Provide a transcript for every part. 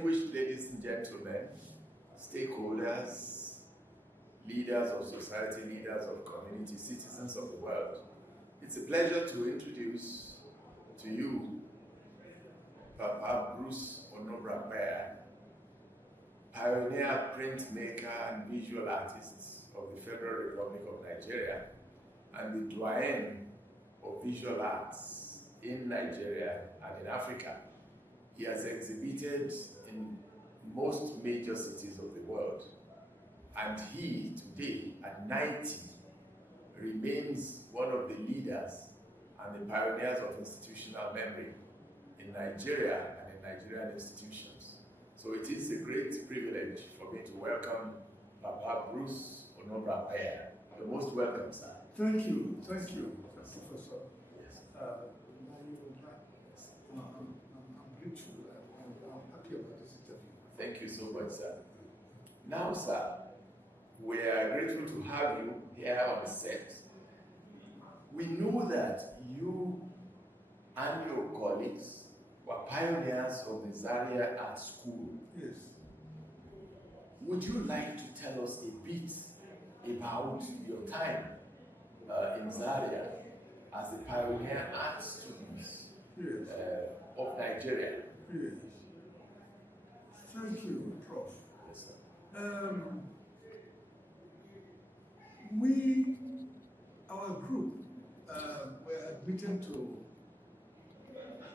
Distinguished ladies and gentlemen, stakeholders, leaders of society, leaders of community, citizens of the world, it's a pleasure to introduce to you Papa Bruce Onobrakpeya, pioneer printmaker and visual artist of the Federal Republic of Nigeria and the doyen of visual arts in Nigeria and in Africa. He has exhibited in most major cities of the world, and he, today, at 90, remains one of the leaders and the pioneers of institutional memory in Nigeria and in Nigerian institutions. So it is a great privilege for me to welcome Papa Bruce Onobrakpeya. You're most welcome, sir. Thank you, Professor. Yes. Layiwola. I'm grateful and I'm happy about this interview. Thank you so much, sir. Now, sir, we are grateful to have you here on the set. We know that you and your colleagues were pioneers of the Zaria Art School. Yes. Would you like to tell us a bit about your time in Zaria as the pioneer art students of Nigeria? Yes. Thank you, Prof. Yes, sir. Our group, were admitted to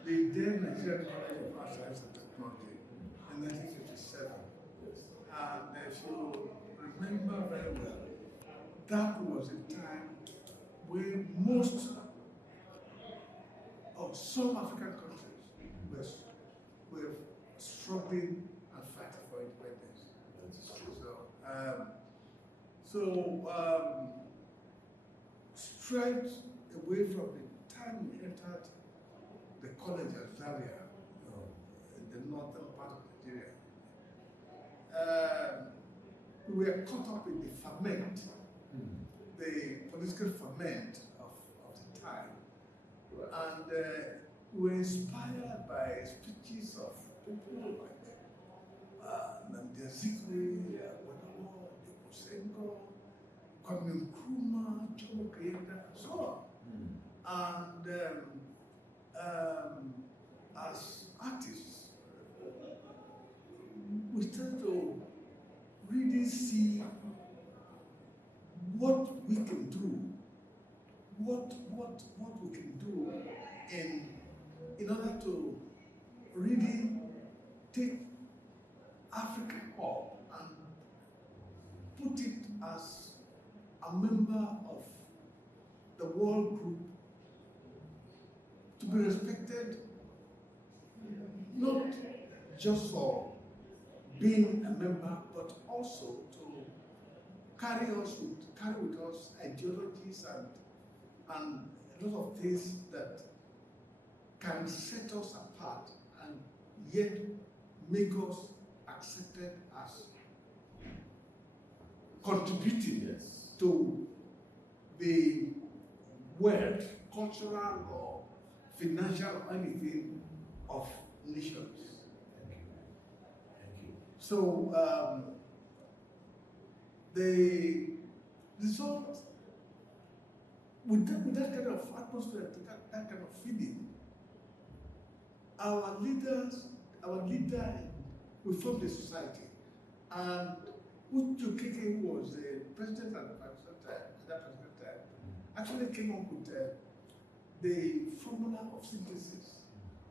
the Dele Nigerian College of Art, Science and Technology in 1957. And if you remember very well, that was a time when most of some African countries were struggling and fighting for independence. Straight away from the time we entered the college at Zaria, in the northern part of Nigeria, we were caught up in the ferment, the political ferment of the time. And we were inspired by speeches of people like Namdi Azikiwe, Layiwola, Senghor, Kwame Nkrumah, Jomo Kenyatta, and so on. And as artists, we started to really see what we can do, what we can do in order to really take Africa up and put it as a member of the world group, to be respected not just for being a member, but also to carry with us ideologies and a lot of things that can set us apart and yet make us accepted as contributing to the wealth, cultural or financial or anything of nations. Thank you. So the result, with that kind of atmosphere, that kind of feeling, our leader, we formed a society, and Uchu Keke, who was the president at that time, actually came up with the formula of synthesis,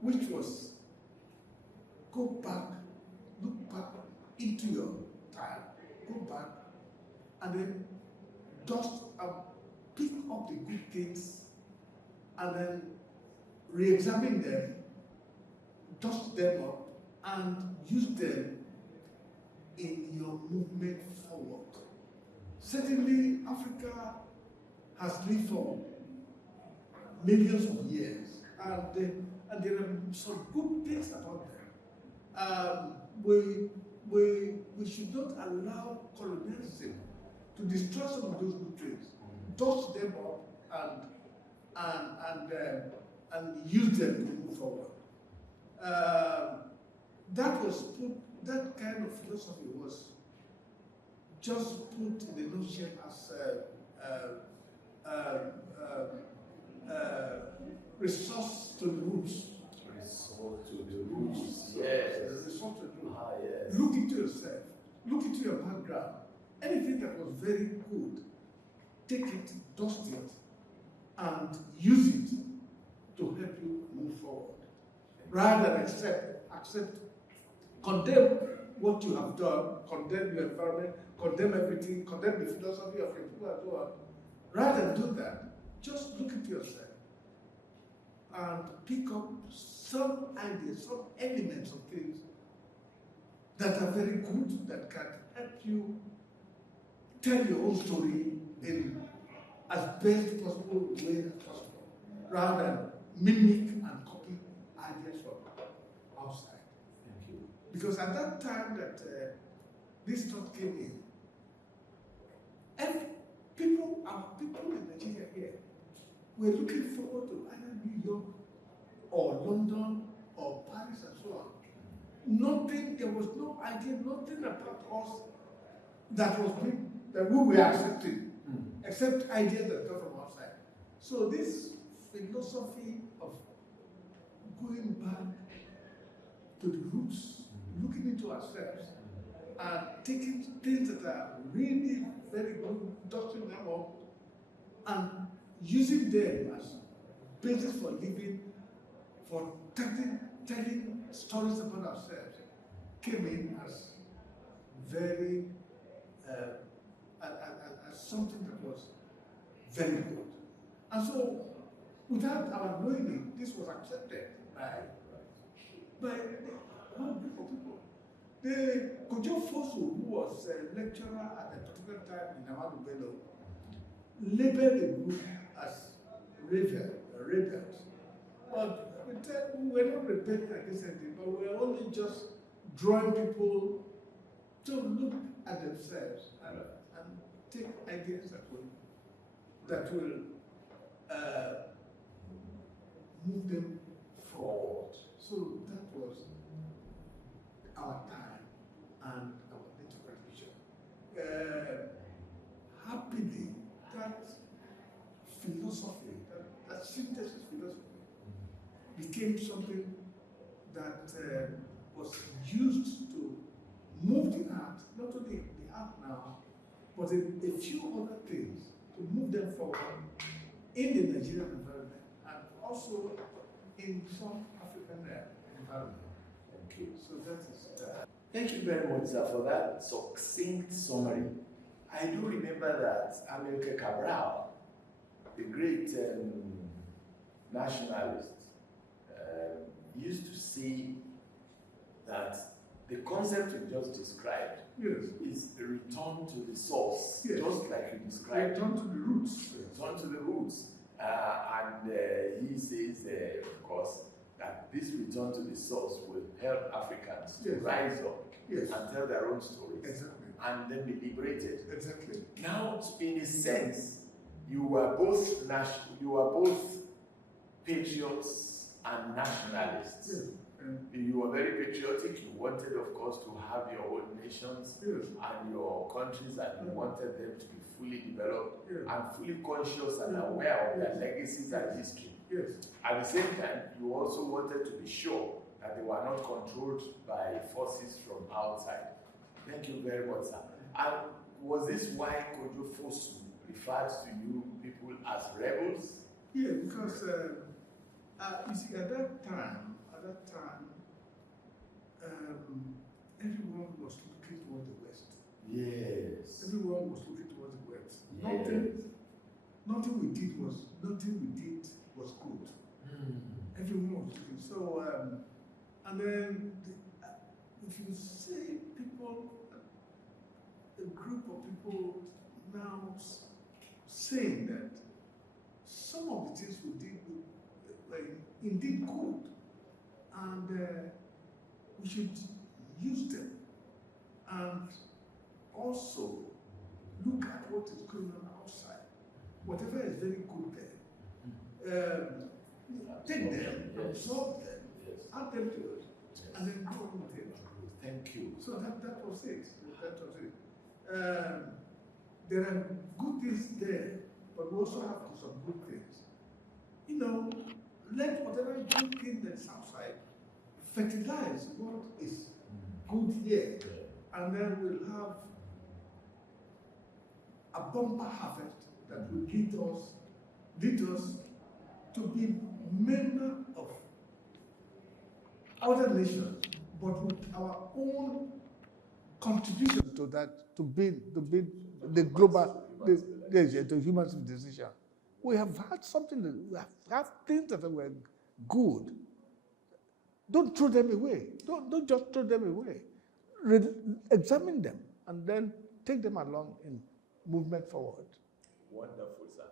which was look back into your time, go back, and then dust and pick up the good things, and then re-examine them, dust them up, and use them in your movement forward. Certainly, Africa has lived for millions of years, and there are some good things about them. We should not allow colonialism to destroy some of those good traits. Dust them up and use them to move forward. That was put that kind of philosophy was just put in a nutshell as resource to the roots. Resort to the roots. Yes. Resort to the roots. Ah, yes. Look into yourself. Look into your background. Anything that was very good, take it, dust it, and use it to help you move forward. Rather than accept, condemn what you have done, condemn your environment, condemn everything, condemn the philosophy of your people and so on. Rather than do that, just look into yourself and pick up some ideas, some elements of things that are very good, that can help you tell your own story in as best possible way as possible, rather than mimic and copy ideas from outside. Thank you. Because at that time that this thought came in, our people in Nigeria here, were looking forward to either New York or London or Paris and so on. Nothing, there was no idea, nothing about us that we were accepting, except ideas that come from outside. So this philosophy of going back to the roots, looking into ourselves, and taking things that are really very good, dusting them up, and using them as basis for living, for telling stories about ourselves, came in as very, as something that was very good. And so, without our knowing it, this was accepted by a whole group of people. The Kojo Fosu, who was a lecturer at a particular time in Amadu Bello, labeled the group as rebels. But we were not rebelling against anything, but we were only just drawing people to look at themselves and take ideas that will move them forward. So that was our time and our little contribution. Happily, that philosophy, that synthesis philosophy, became something that was used to move the art, not only the art now, but a few other things to move them forward in the Nigerian environment and also in some African environment. Thank you. So that is that. Thank you very much, sir, for that succinct summary. I do remember that Amilcar Cabral, the great nationalist, used to say that the concept you just described is a return to the source, just like you described. Return to the roots. Return to the roots. And he says, of course, that this return to the source will help Africans to rise up and tell their own stories and then be liberated. Exactly. Now, in a sense, you are both patriots and nationalists. You were very patriotic. You wanted, of course, to have your own nations and your countries, and you wanted them to be fully developed and fully conscious and aware of their legacies and history. At the same time, you also wanted to be sure that they were not controlled by forces from outside. Thank you very much, sir. And was this why Kojo Fosu referred to you people as rebels? Yeah, because you see, at that time, everyone was looking towards the West. Yes. Everyone was looking towards the West. Yes. Nothing we did was good. Everyone was looking. So, and then if you see people, a group of people now saying that some of the things we did were indeed good, and we should use them, and also look at what is going on outside. Whatever is very good there, take them, absorb them, add them to it, and then go on with it. Thank you. So that was it. That was it. There are good things there, but we also have some good things. You know, let whatever good thing that's outside fertilize what is good here, and then we'll have a bumper harvest that will lead us to be member of other nations, but with our own contribution to that, to build the global, the human civilization. We have had something that we have things that were good. Don't throw them away. Don't just throw them away. Examine them and then take them along in movement forward. Wonderful, sir.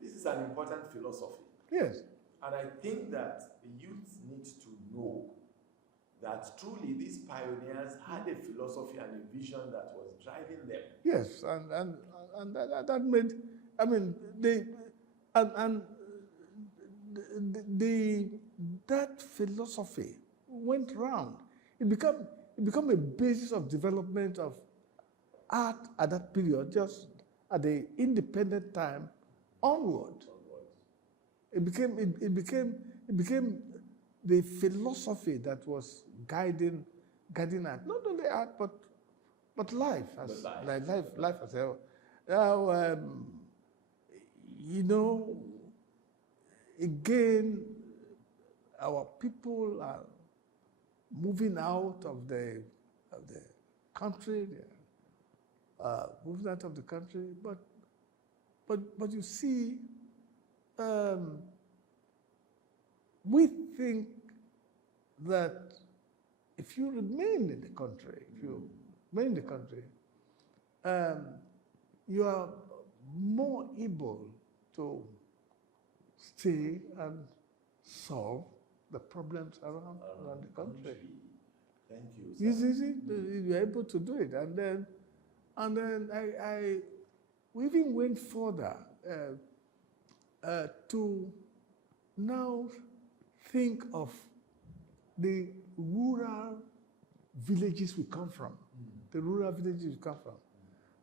This is an important philosophy. Yes. And I think that the youth need to know that truly these pioneers had a philosophy and a vision that was driving them. Yes, and that made, I mean, that philosophy went round. It became a basis of development of art at that period, just at the independent time onward. It became the philosophy that was guiding art, not only art but life as life as well. Now, you know, again, our people are moving out of the country. Moving out of the country, but you see, we think that if you remain in the country, you are more able to stay and solve the problems around the country. Thank you, sir. You're able to do it, and then we even went further to now think of the rural villages we come from.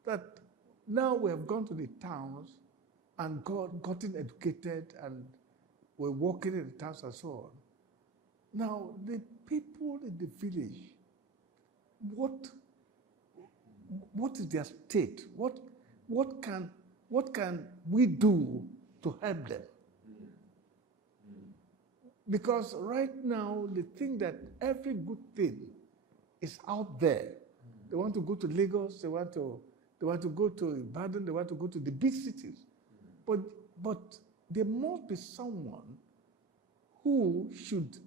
That now we have gone to the towns and gotten educated and we're working in the towns and so on. Now, the people in the village, what is their state? What can we do to help them? Because right now they think that every good thing is out there. They want to go to Lagos. They want to go to Ibadan. They want to go to the big cities. But there must be someone who should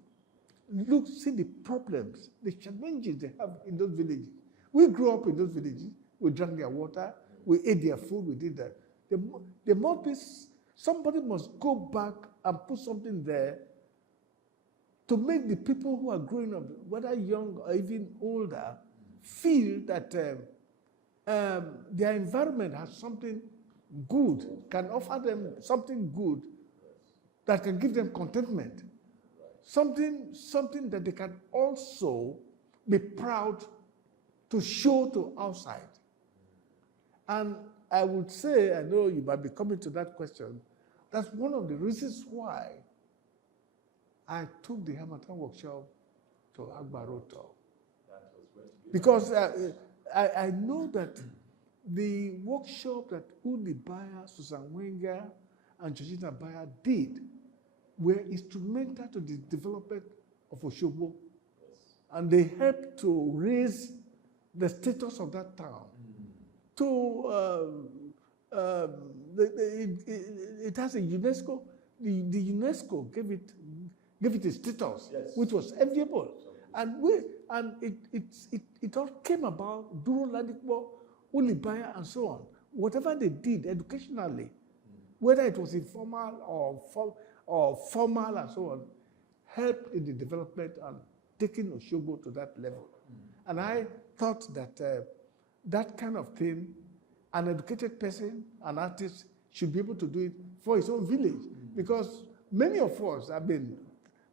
see the problems, the challenges they have in those villages. We grew up in those villages. We drank their water. We ate their food. We did that. There must be somebody must go back and put something there to make the people who are growing up, whether young or even older, feel that their environment has something good, can offer them something good that can give them contentment. Something that they can also be proud to show to outside. And I would say, I know you might be coming to that question, that's one of the reasons why I took the Hamilton workshop to Agbaroto. Because I know that the workshop that Uli Bayer, Susan Wenger, and Georgina Bayer did were instrumental to the development of Osogbo. And they helped to raise the status of that town. It has a UNESCO, the UNESCO gave it a status, which was enviable. And it all came about, Duro Ladipo, Uli Bayer, and so on. Whatever they did educationally, whether it was informal or formal and so on, helped in the development and taking Osogbo to that level. And I thought that that kind of thing, an educated person, an artist, should be able to do it for his own village. Because many of us have been,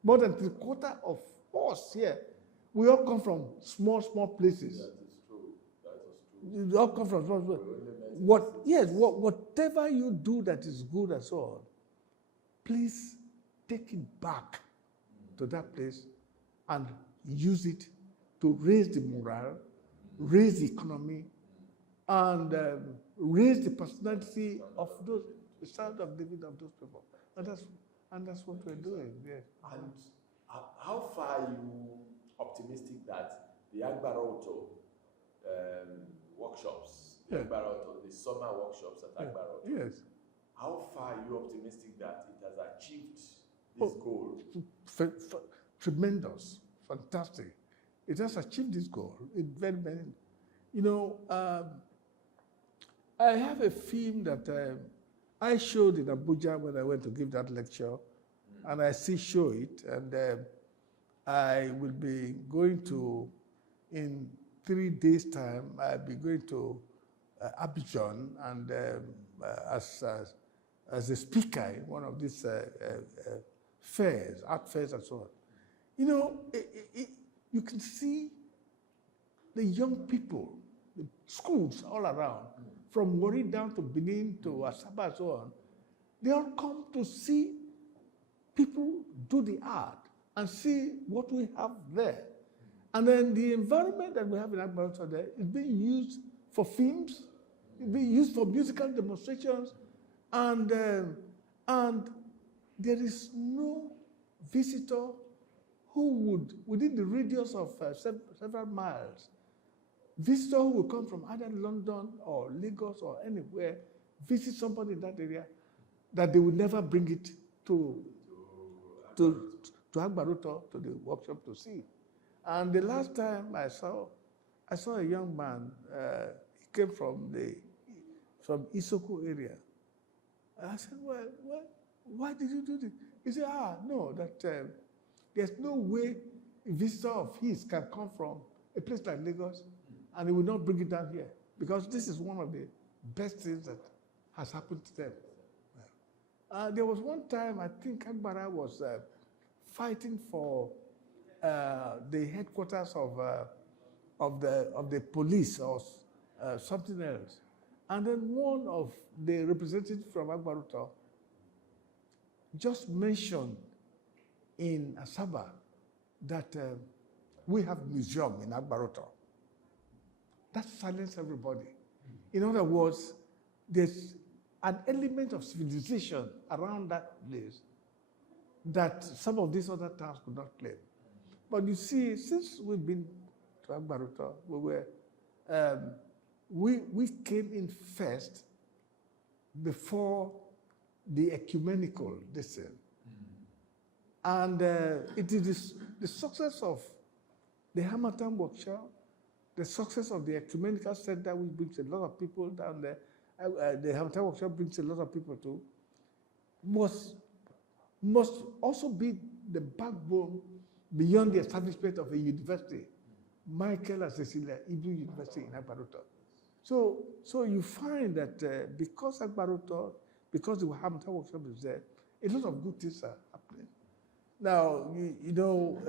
more than 3/4 of us here, We all come from small places. That is true. That is true. We all come from small. Whatever you do that is good and so on, please take it back to that place and use it to raise the morale, raise the economy, and raise the personality of those, the standard of living of those people. And that's what we're doing. Yeah. And how far are you optimistic that the Agbaroto workshops, the summer workshops at Agbaroto, yes. How far are you optimistic that it has achieved this goal? Tremendous, fantastic. It has achieved this goal. I have a film that I showed in Abuja when I went to give that lecture, and I still show it, and I will be going to, in 3 days' time, I'll be going to Abidjan, and as a speaker in one of these fairs, art fairs and so on. You can see the young people, the schools all around, from Warri down to Benin to Asaba and so on, they all come to see people do the art and see what we have there. And then the environment that we have in Agbaroto there is being used for films, it's being used for musical demonstrations, and there is no visitor who would, within the radius of several miles, visitor who will come from either London or Lagos or anywhere, visit somebody in that area, that they would never bring it to Agbaroto, to the workshop to see. And the last time I saw a young man, he came from Isoko area. I said, well, why did you do this? He said, no, that there's no way a visitor of his can come from a place like Lagos and he will not bring it down here, because this is one of the best things that has happened to them. There was one time, I think Agbara was fighting for the headquarters of the police or something else. And then one of the representatives from Agbaroto just mentioned in Asaba that we have a museum in Agbaroto. That silenced everybody. In other words, there's an element of civilization around that place that some of these other towns could not claim. But you see, since we've been to Agbaroto, we came in first before the ecumenical decision. And it is the success of the Hamatan workshop, the success of the ecumenical center, which brings a lot of people down there, the Hamatan workshop brings a lot of people too, must also be the backbone beyond the establishment of a university, Michael and Cecilia Ibu University in Agbaroto. So you find that because Agbaroto, because the Hamatan workshop is there, a lot of good things are happening. Now,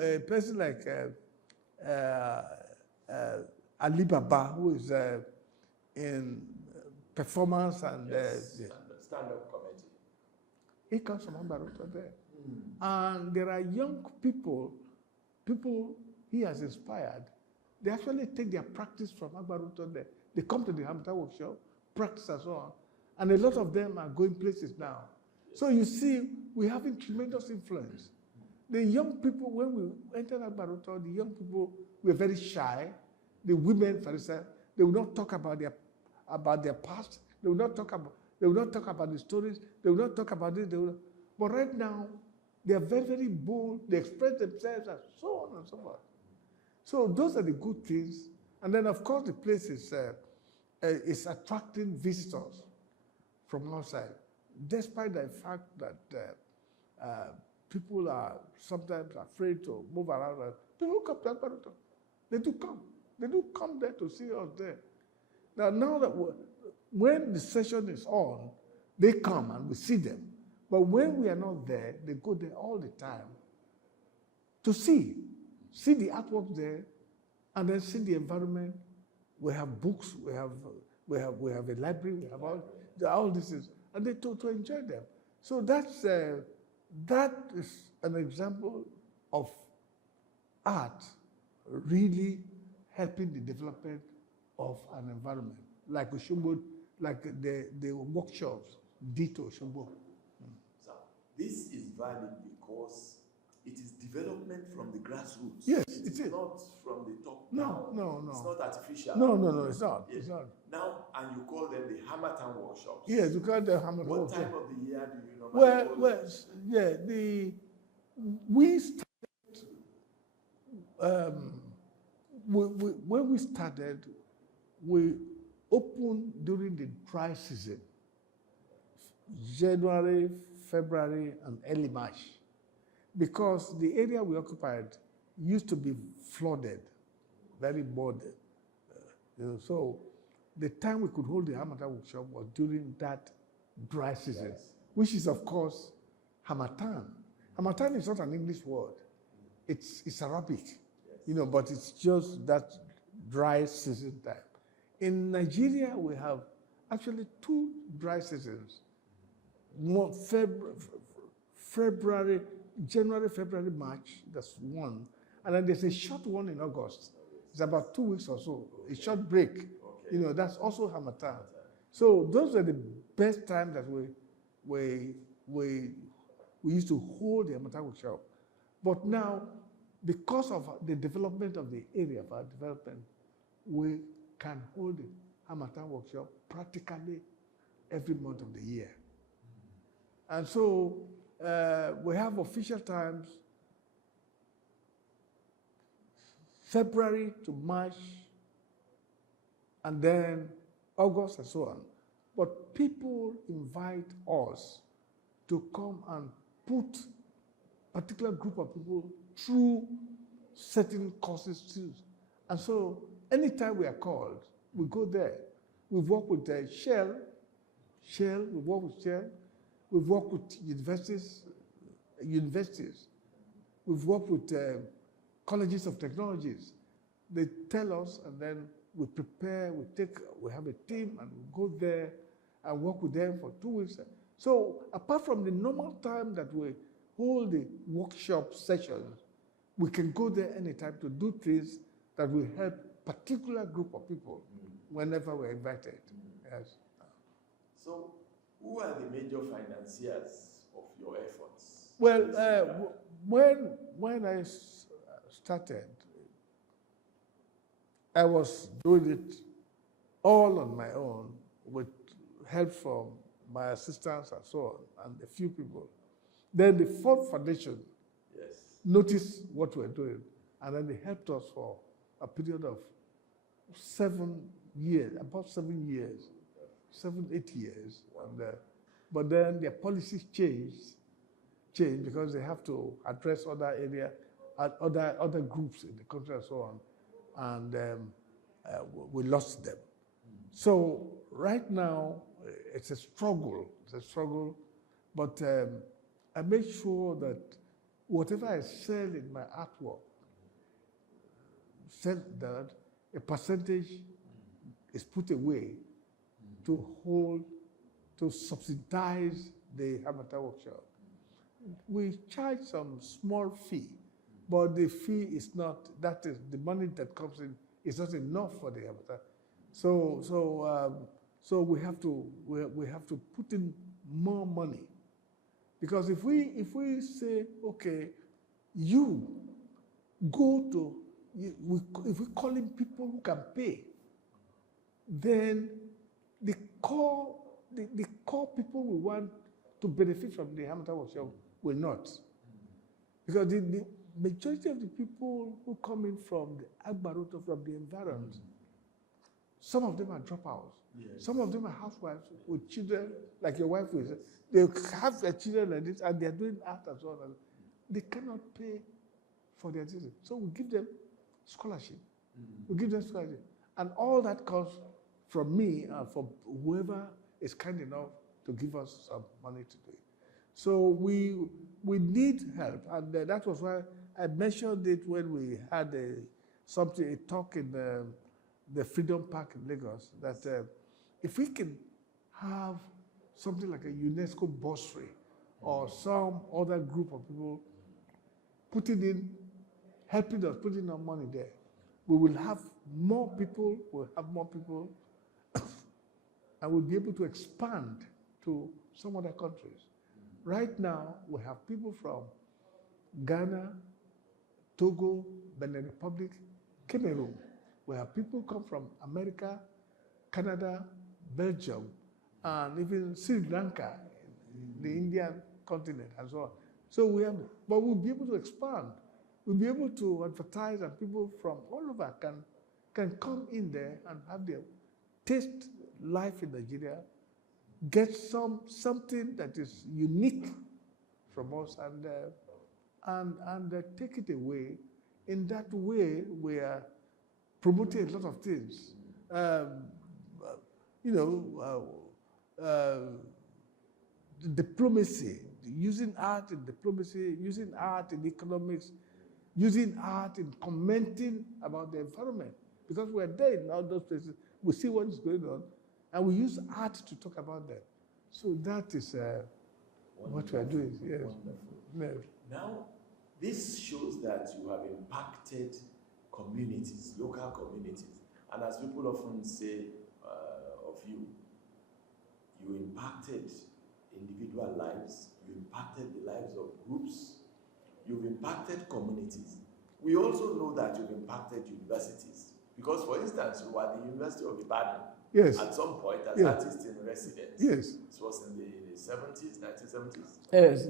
a person like Ali Baba, who is in performance and stand-up comedy, he comes from Agbaroto there. And there are young people he has inspired. They actually take their practice from Agbaroto there. They come to the Hamatan workshop, practice and so on, and a lot of them are going places now. So you see, we're having tremendous influence. The young people, when we entered Agbaroto, the young people were very shy. The women, for instance, they would not talk about their past. They would not talk about the stories. They would not talk about this. But right now, they are very, very bold. They express themselves and so on and so forth. So those are the good things. And then, of course, the place is attracting visitors from outside, despite the fact that people are sometimes afraid to move around. People come to Agbaroto. They do come. They do come there to see us there. Now that when the session is on, they come and we see them. But when we are not there, they go there all the time to see. see the artwork there, and then see the environment. We have books, we have a library, we have all this is, and they to enjoy them. So that is an example of art really helping the development of an environment, like Oshogbo, like the workshops did to Oshogbo. So this is valid because it is development from the grassroots. Yes, it is not from the top down. No. It's not artificial. No, it's not. Yes. It's not. Now, and you call them the Hamatan workshops. Yes, you call them Hamatan What workshops. time of the year do you normally hold them? We started, when we started, we opened during the dry season, January, February, and early March, because the area we occupied used to be flooded, very bordered. So the time we could hold the Hamatan workshop was during that dry season, which is, of course, Hamatan. Hamatan is not an English word. It's Arabic, but it's just that dry season time. In Nigeria, we have actually 2 dry seasons. One January, February, March, that's one. And then there's a short one in August. It's about 2 weeks or so, a short break. Okay. That's also Hamatan. So those are the best times that we used to hold the Hamatan workshop. But now, because of the development of the area of our development, we can hold the Hamatan workshop practically every month of the year. And so we have official times, February to March, and then August and so on. But people invite us to come and put a particular group of people through certain courses too. And so anytime we are called, we go there. We've worked with Shell, we've worked with Shell. We've worked with universities. We've worked with colleges of technologies. They tell us, and then we prepare, we have a team, and we go there and work with them for 2 weeks. So apart from the normal time that we hold the workshop sessions, we can go there anytime to do things that will help a particular group of people whenever we're invited. Yes. So who are the major financiers of your efforts? Well, when I started, I was doing it all on my own with help from my assistants and so on, and a few people. Then the Ford Foundation noticed what we're doing, and then they helped us for a period of 7 years, about 7 years, 7, 8 years. And, but then their policies changed because they have to address other areas, other groups in the country and so on, and we lost them. So right now it's a struggle. But I make sure that whatever I sell in my artwork, that a percentage is put away to subsidize the Hamatan workshop. We charge some small fee, but the fee is not, that is, the money that comes in is not enough for the Hamatan. So we have to put in more money. Because if we say, okay, you go to, if we call in people who can pay, then the core people we want to benefit from the Hamatan workshop will not. Because the majority of the people who come in from the Agbaroto, from the environment, some of them are dropouts. Yes. Some of them are housewives with children, like your wife is. They have their children like this, and they're doing art and so on. They cannot pay for their children. So we give them scholarship. We give them scholarship. And all that comes from me and from whoever is kind enough to give us some money to do it. So we need help, and that was why I mentioned it when we had a talk in the Freedom Park in Lagos, that if we can have something like a UNESCO bursary or some other group of people helping us, putting our money there, we will have more people, and we'll be able to expand to some other countries. Right now, we have people from Ghana, Togo, Benin Republic, Cameroon. We have people come from America, Canada, Belgium, and even Sri Lanka, the Indian continent, and so on. So but we'll be able to expand. We'll be able to advertise, and people from all over can come in there and have their taste life in Nigeria, get something that is unique from us, and take it away. In that way, we are promoting a lot of things. Diplomacy, using art in diplomacy, using art in economics, using art in commenting about the environment. Because we're there in all those places, we see what is going on, and we use art to talk about them. So that is what we are doing. Yes. Wonderful. Now, this shows that you have impacted communities, local communities. And as people often say of you, you impacted individual lives, you impacted the lives of groups, you've impacted communities. We also know that you've impacted universities. Because, for instance, you were at the University of Ibadan at some point as artist in residence. Yes. This was in the 70s, 1970s? Yes.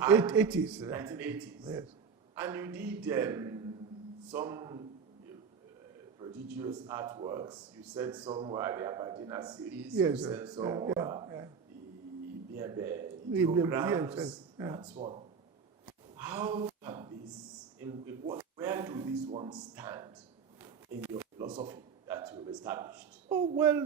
80s. 1980s. Yes. And you did some prodigious artworks. You said some were the Aberdeen series. Yes. You said some were the ideograms and so on. How have these, where do these ones stand in your philosophy that you've established? Oh, well,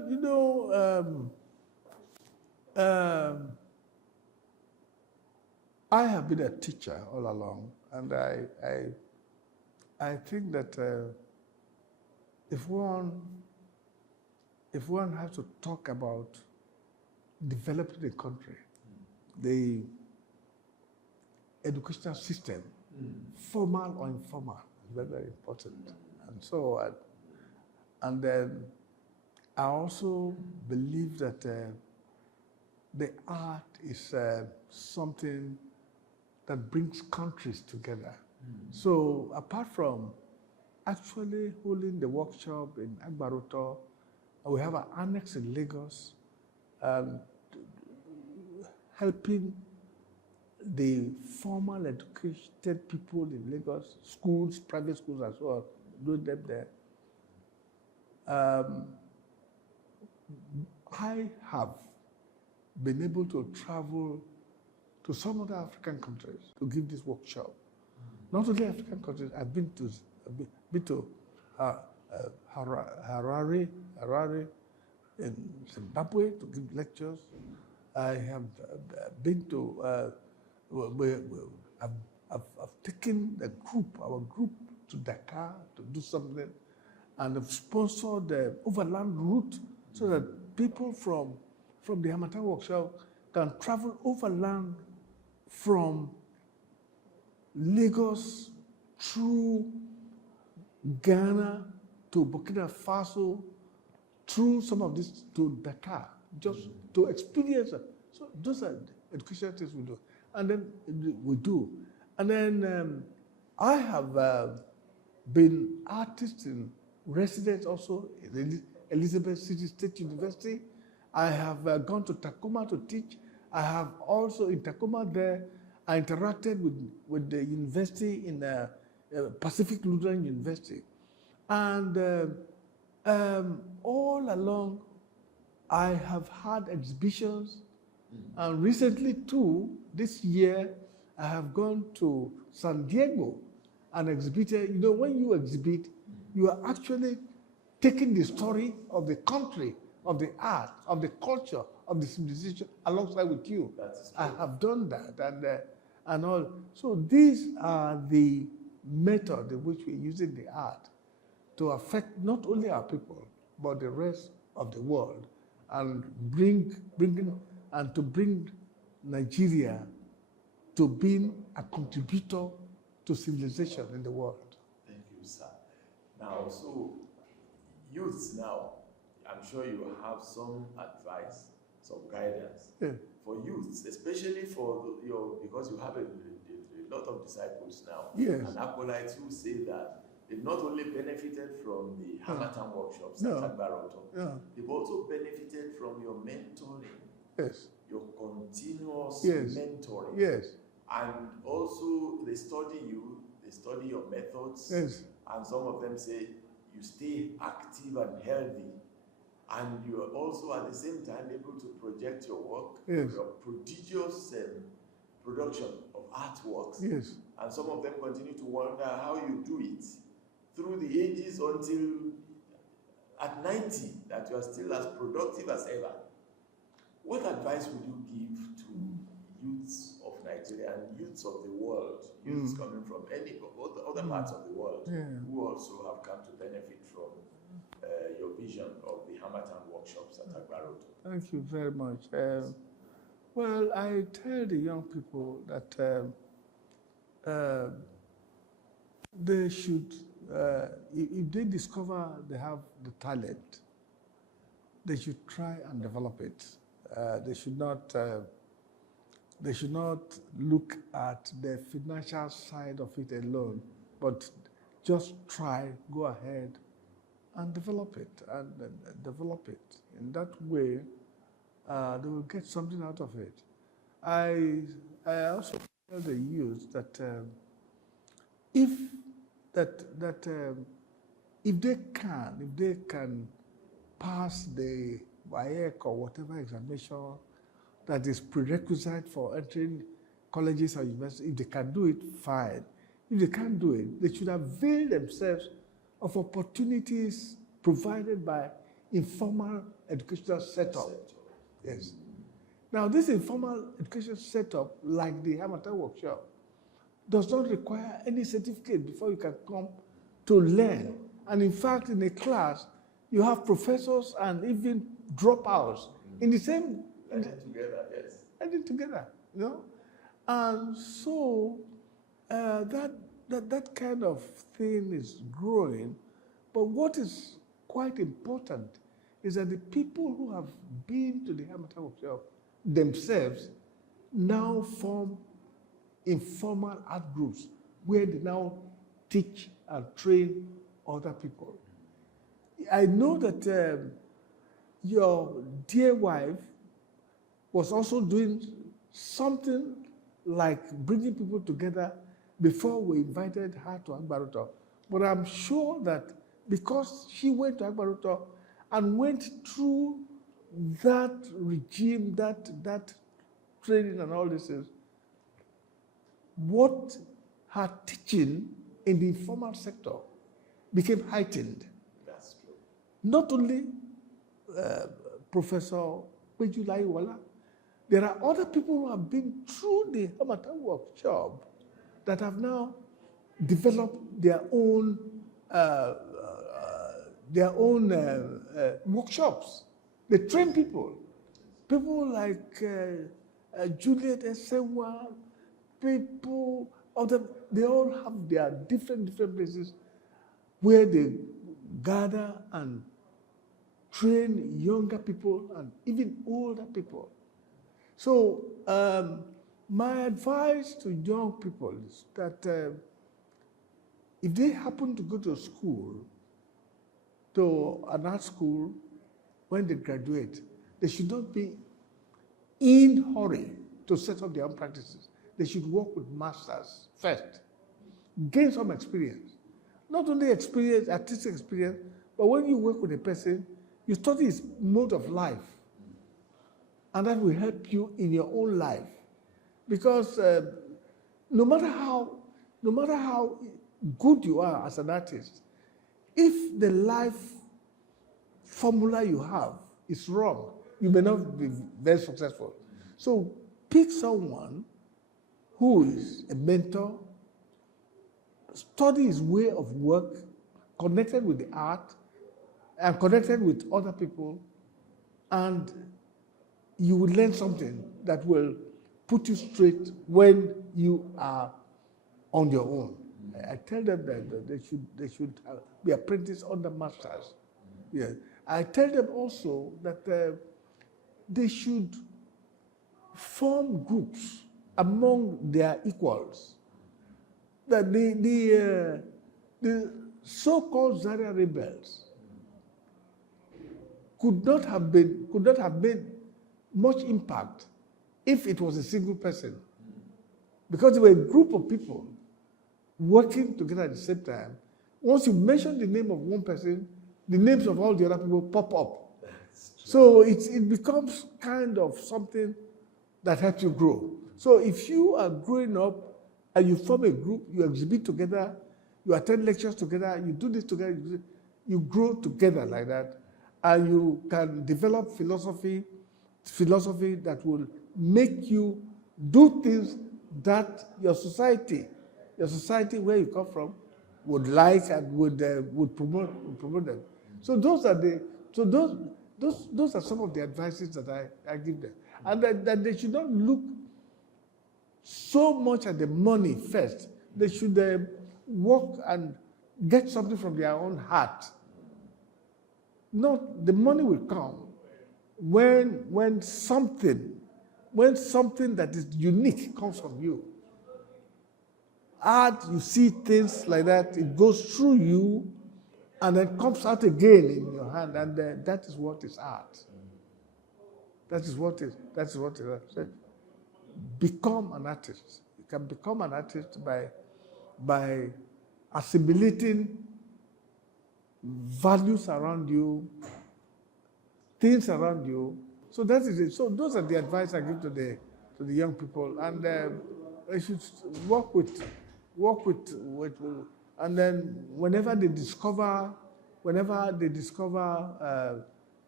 I have been a teacher all along, and I think that if one has to talk about developing the country, the educational system, formal or informal, is very, very important. And so, and then I also believe that the art is something that brings countries together. So apart from actually holding the workshop in Agbaroto, we have an annex in Lagos, helping the formal educated people in Lagos, schools, private schools and so on, doing them there. I have been able to travel to some other African countries to give this workshop. Not only African countries, I've been to Harare in Zimbabwe to give lectures. I have been to, I've taken our group to Dakar to do something, and have sponsored the overland route so that people from the Harmattan workshop can travel overland from Lagos through Ghana to Burkina Faso, through some of this to Dakar, just to experience it. So those are educational things we do. And then we do. And then I have been artist in residence also in Elizabeth City State University. I have gone to Tacoma to teach. I have also in Tacoma there, I interacted with the university in Pacific Lutheran University. And all along, I have had exhibitions. And recently too, this year, I have gone to San Diego and exhibited. You know, when you exhibit, you are actually taking the story of the country, of the art, of the culture, of the civilization alongside with you. I have done that, and all. So these are the method in which we're using the art to affect not only our people, but the rest of the world, and bring Nigeria to being a contributor to civilization in the world. Thank you, sir. Now, so youths now, I'm sure you have some advice, some guidance for youths, especially for because you have a lot of disciples now, and acolytes who say that they've not only benefited from the Hamatan workshops at Agbaroto, they've also benefited from your mentoring, your continuous mentoring. And also they study you, they study your methods, and some of them say you stay active and healthy, and you are also at the same time able to project your work, your prodigious production of artworks. And some of them continue to wonder how you do it through the ages until at 90, that you are still as productive as ever. What advice would you give to youths of Nigeria and youths of the world, youths coming from any other parts of the world, who also have come to benefit from your vision of the Hamatan workshops at Agbaroto? Thank you very much. Well, I tell the young people that they should, if they discover they have the talent, they should try and develop it. They should not look at the financial side of it alone, but just try, go ahead and develop it, and develop it. In that way, they will get something out of it. I also tell the youth that if they can pass the WAEC or whatever examination that is prerequisite for entering colleges or universities, if they can do it, fine. If they can't do it, they should avail themselves of opportunities provided by informal educational setup. Yes. Now, this informal education setup, like the Hamatan workshop, does not require any certificate before you can come to learn. And in fact, in a class, you have professors and even dropouts in the same ending together, you know. And so that kind of thing is growing. But what is quite important is that the people who have been to the Hamatan workshop themselves now form informal art groups where they now teach and train other people. I know that your dear wife was also doing something like bringing people together before we invited her to Agbaroto. But I'm sure that because she went to Agbaroto and went through that regime, that training and all this things, what her teaching in the informal sector became heightened. That's true. Not only Professor Layiwola, there are other people who have been through the Hamatan workshop that have now developed their own workshops. They train people like Juliet Esewa, people, they all have their different places where they gather and train younger people and even older people. So my advice to young people is that if they happen to go to school, to an art school, when they graduate, they should not be in hurry to set up their own practices. They should work with masters first, gain some experience. Not only experience, artistic experience, but when you work with a person, you study his mode of life. And that will help you in your own life. Because no matter how good you are as an artist, if the life formula you have is wrong, you may not be very successful. So pick someone who is a mentor, study his way of work, connected with the art, and connected with other people, and you will learn something that will put you straight when you are on your own. I tell them that they should be apprenticed under masters. Yeah. I tell them also that they should form groups among their equals. That the so-called Zaria rebels could not have made much impact if it was a single person, because they were a group of people working together at the same time. Once you mention the name of one person, the names of all the other people pop up. So it becomes kind of something that helps you grow. So if you are growing up and you form a group, you exhibit together, you attend lectures together, you do this together, you grow together like that, and you can develop philosophy that will make you do things that your society where you come from would like and would promote them. So those are some of the advices that I give them, and that they should not look so much at the money first. They should work and get something from their own heart. Not the money will come when something that is unique comes from you. Art, you see things like that, it goes through you and then comes out again in your hand, and that is what is art. That is what is art. Become an artist. You can become an artist by assimilating values around you, things around you. So that is it. So those are the advice I give to the young people, and they should work with, and then whenever they discover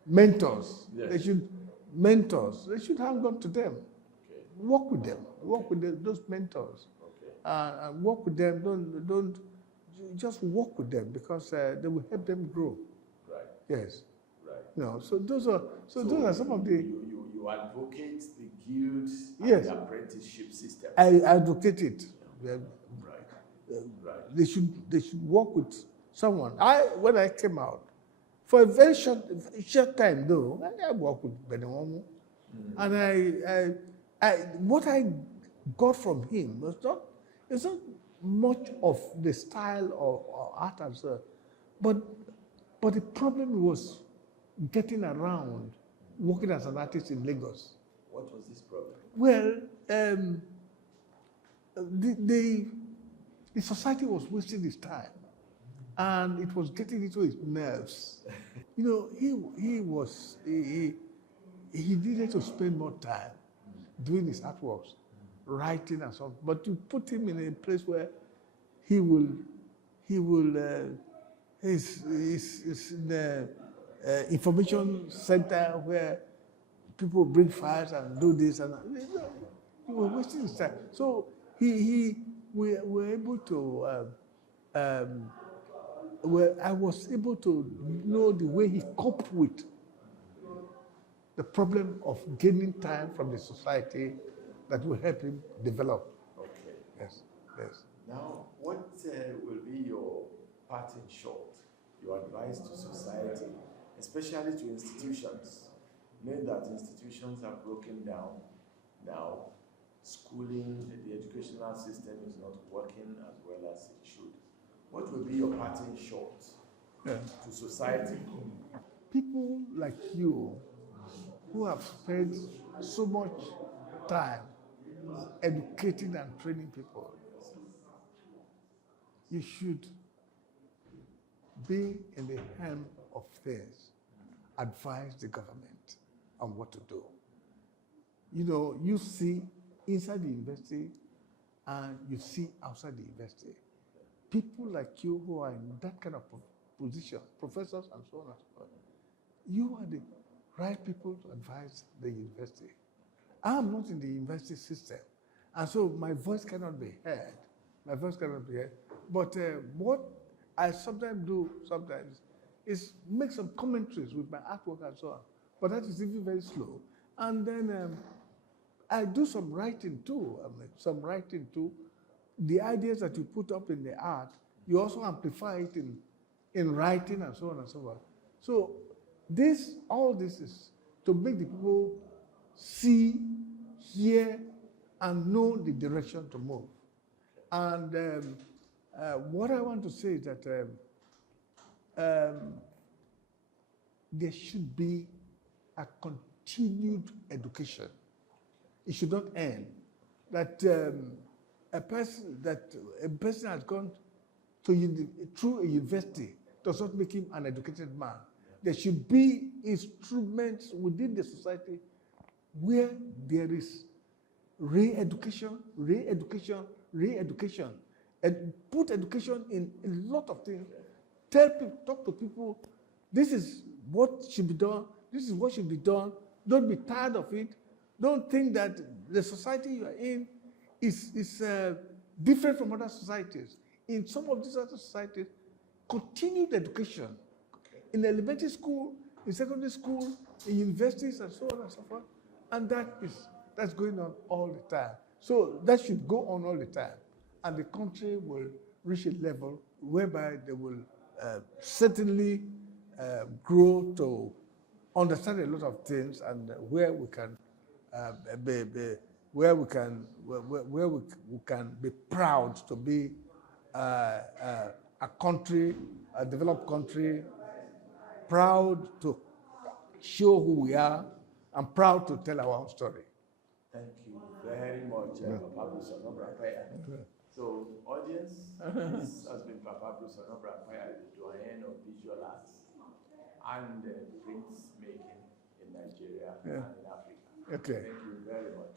mentors, yes, they should hang on to them. Okay. Work with those mentors. Okay. Work with them. Don't just work with them, because they will help them grow. Right. Yes. Right. You know, so those are some of the. You advocate the guilds, yes, and the apprenticeship system. I advocate it. Yeah. Right. Right. They should work with someone. When I came out, for a very short time though, I worked with Benewomu, and I what I got from him was not much of the style or art and so, but the problem was getting around, working as an artist in Lagos. What was this problem? Well, the society was wasting his time, and it was getting into his nerves. You know, he needed to spend more time doing his artworks, writing and so on. But you put him in a place where he will he's in the information center where people bring files and do this and that. He was wasting his time. So we were able to I was able to know the way he coped with the problem of gaining time from the society that will help him develop. Okay. Yes. Now, what will be your parting shot, your advice to society, especially to institutions, knowing that institutions are broken down now, schooling, the educational system is not working as well as it should. What will be your parting shot to society? People like you who have spent so much time educating and training people, you should be in the helm of things, advise the government on what to do. You know, you see inside the university and you see outside the university. People like you who are in that kind of position, professors and so on and so forth, you are the right people to advise the university. I'm not in the university system. And so my voice cannot be heard. My voice cannot be heard. But what I sometimes do is make some commentaries with my artwork and so on. But that is even very slow. And then I do some writing too. The ideas that you put up in the art, you also amplify it in writing and so on and so forth. So all this is to make the people see, hear, and know the direction to move. And what I want to say is that there should be a continued education. It should not end. That a person has gone through a university does not make him an educated man. There should be instruments within the society where there is re-education, and put education in a lot of things. Talk to people, this is what should be done, this is what should be done. Don't be tired of it. Don't think that the society you are in is different from other societies. In some of these other societies, continued education in elementary school, in secondary school, in universities, and so on and so forth. And that's going on all the time. So that should go on all the time. And the country will reach a level whereby they will certainly grow to understand a lot of things, and where we can be proud to be a country, a developed country, proud to show who we are, and proud to tell our own story. Thank you very much, Papa Bruce Onobrakpeya. So, audience, this has been Papa Bruce Onobrakpeya, the doyen of visual arts and print making in Nigeria and in Africa. Okay. Thank you very much.